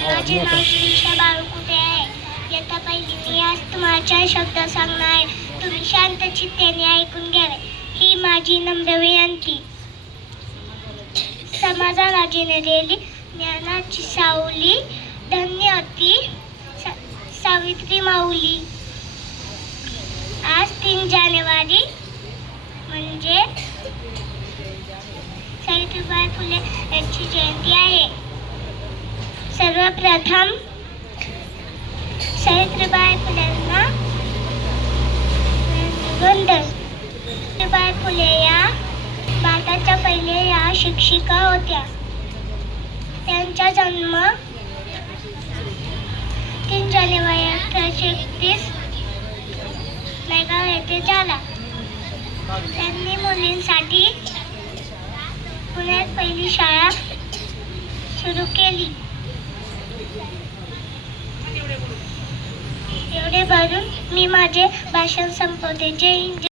माझे नाव शिरीषा बाळकुटे आहे. इयत्ता पहिली. मी आज तुम्हाला 4 शब्द सांगणार आहे. तुम्ही शांत चित्ताने ऐकून घ्यावे ही माझी नम्र विनंती. समाजाला जिनेलेली ज्ञानाची सावली, धन्य अति सावित्री माऊली. आज 3 जानेवारी म्हणजे सावित्रीबाई फुले यांची जयंती आहे. सर्वप्रथम सावित्रीबाई फुलेंना वंदन. सावित्रीबाई फुले या भारताच्या पहिल्या शिक्षिका होत्या. त्यांचा जन्म 3 जानेवारी 1831 नायगाव येथे झाला. त्यांनी मुलींसाठी पुण्यात पहिली शाळा सुरू केली. एवढे बोलून मी माझे भाषण संपवते. जय हिंद.